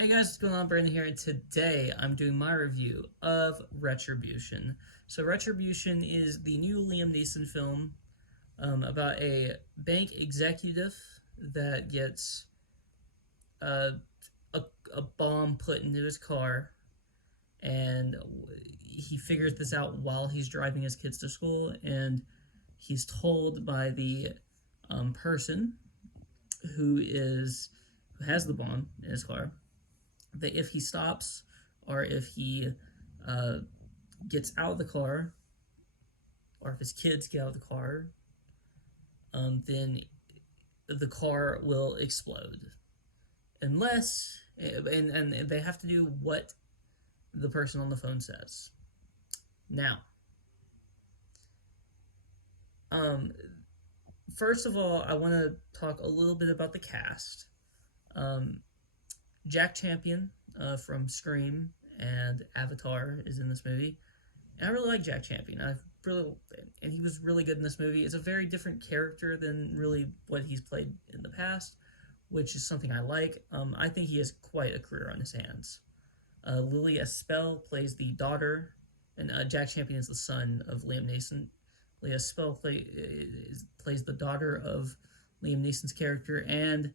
Hey guys, what's going on? Brandon here, and today I'm doing my review of Retribution. So, Retribution is the new Liam Neeson film about a bank executive that gets uh, a, a bomb put into his car, and he figures this out while he's driving his kids to school, and he's told by the person who has the bomb in his car that if he stops or if he uh, gets out of the car or if his kids get out of the car, then the car will explode. Unless, and they have to do what the person on the phone says. Now, um, first of all, I want to talk a little bit about the cast. Um, Jack Champion from Scream and Avatar is in this movie, and I really like Jack Champion. And he was really good in this movie. It's a very different character than really what he's played in the past, which is something I like. I think he has quite a career on his hands. Lily Espel plays the daughter, and Jack Champion is the son of Liam Neeson. Lily Espel plays the daughter of Liam Neeson's character, and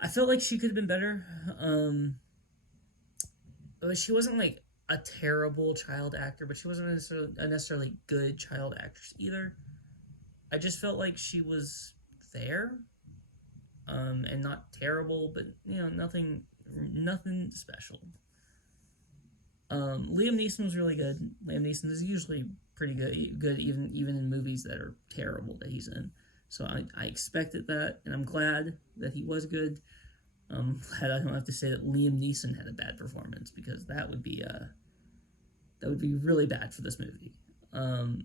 I felt like she could have been better. She wasn't like a terrible child actor, but she wasn't necessarily good child actress either. I just felt like she was there, and not terrible, but nothing special. Liam Neeson was really good. Liam Neeson is usually pretty good even in movies that are terrible that he's in. So I expected that, and I'm glad that he was good. Glad I don't have to say that Liam Neeson had a bad performance, because that would be really bad for this movie. Then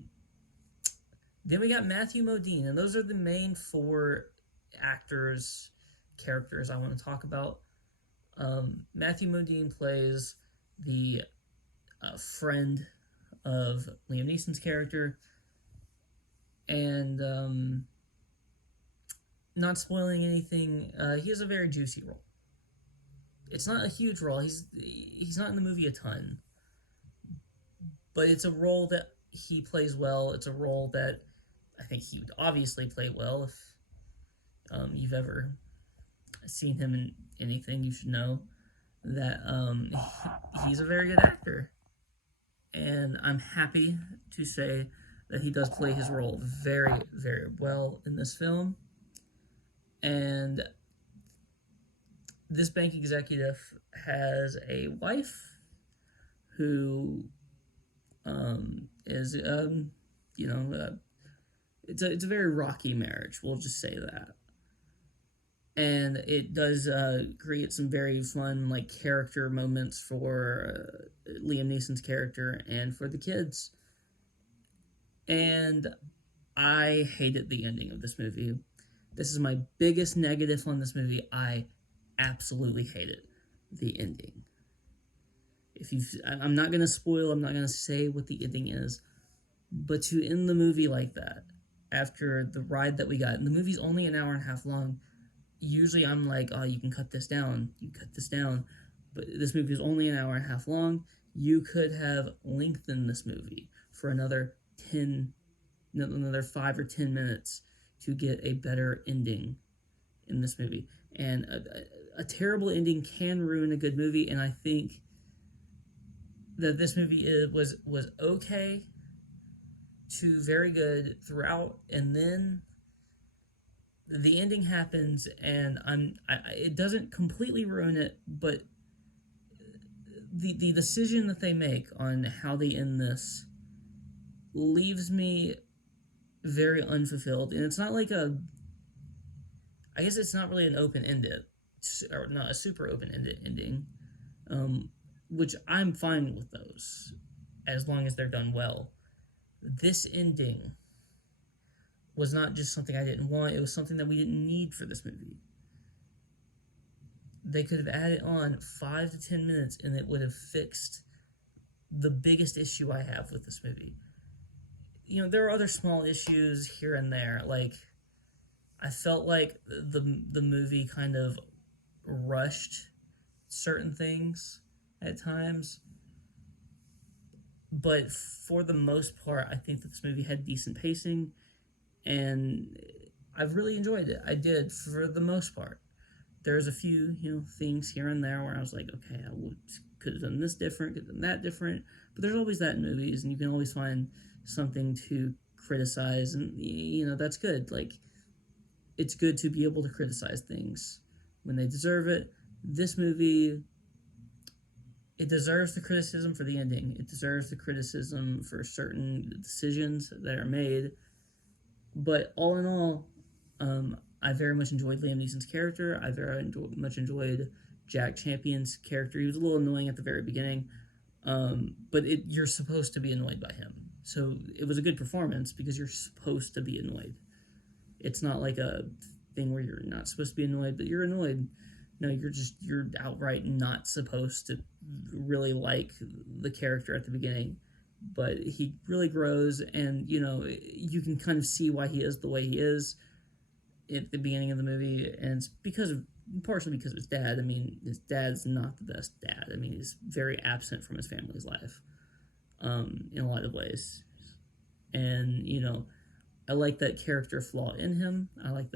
we got Matthew Modine, and those are the main four characters I want to talk about. Matthew Modine plays the friend of Liam Neeson's character, and not spoiling anything, he has a very juicy role. It's not a huge role. He's not in the movie a ton, but it's a role that he plays well. It's a role that I think he would obviously play well. If you've ever seen him in anything, you should know that he's a very good actor, and I'm happy to say that he does play his role very, very well in this film. And this bank executive has a wife who is it's a very rocky marriage. We'll just say that, and it does create some very fun character moments for Liam Neeson's character and for the kids. And I hated the ending of this movie. This is my biggest negative on this movie. I absolutely hate it. The ending. I'm not gonna spoil. I'm not gonna say what the ending is, but to end the movie like that after the ride that we got, and the movie's only an hour and a half long. Usually, I'm like, oh, you can cut this down. You cut this down, but this movie is only an hour and a half long. You could have lengthened this movie for another 5 or 10 minutes to get a better ending in this movie. And a terrible ending can ruin a good movie, and I think that this movie was okay to very good throughout, and then the ending happens, and it doesn't completely ruin it, but the decision that they make on how they end this leaves me very unfulfilled. And it's not like I guess it's not really an open-ended, or not a super open-ended ending, which I'm fine with those, as long as they're done well. This ending was not just something I didn't want, it was something that we didn't need for this movie. They could have added on 5 to 10 minutes, and it would have fixed the biggest issue I have with this movie. There are other small issues here and there. I felt like the movie kind of rushed certain things at times, but for the most part, I think that this movie had decent pacing, and I've really enjoyed it. I did for the most part. There's a few, things here and there where I was like, okay, could have done this different, could have done that different. But there's always that in movies, and you can always find something to criticize, and that's good. Like, it's good to be able to criticize things when they deserve it. This movie, it deserves the criticism for the ending. It deserves the criticism for certain decisions that are made. But all in all, I very much enjoyed Liam Neeson's character. I very much enjoyed Jack Champion's character. He was a little annoying at the very beginning, but you're supposed to be annoyed by him. So it was a good performance because you're supposed to be annoyed. It's not like a thing where you're not supposed to be annoyed, but you're annoyed. No, you're outright not supposed to really like the character at the beginning. But he really grows, and you can kind of see why he is the way he is at the beginning of the movie, and it's partially because of his dad. I mean, his dad's not the best dad. I mean, he's very absent from his family's life, in a lot of ways. And I like that character flaw in him. I like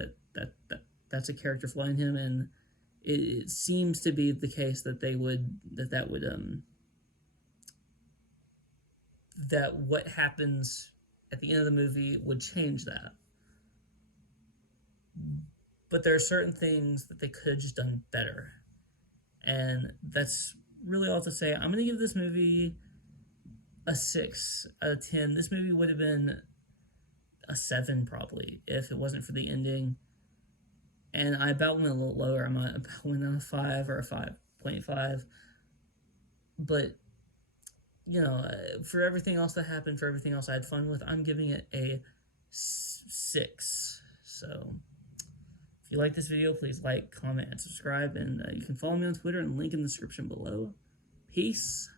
that's a character flaw in him, and it seems to be the case that that what happens at the end of the movie would change that. But there are certain things that they could have just done better. And that's really all to say. I'm going to give this movie a 6 out of 10. This movie would have been a 7 probably if it wasn't for the ending. And I about went a little lower. I might about went on a 5 or a 5.5. But for everything else that happened, for everything else I had fun with, I'm giving it a 6. So if you like this video, please like, comment, and subscribe. And you can follow me on Twitter and link in the description below. Peace.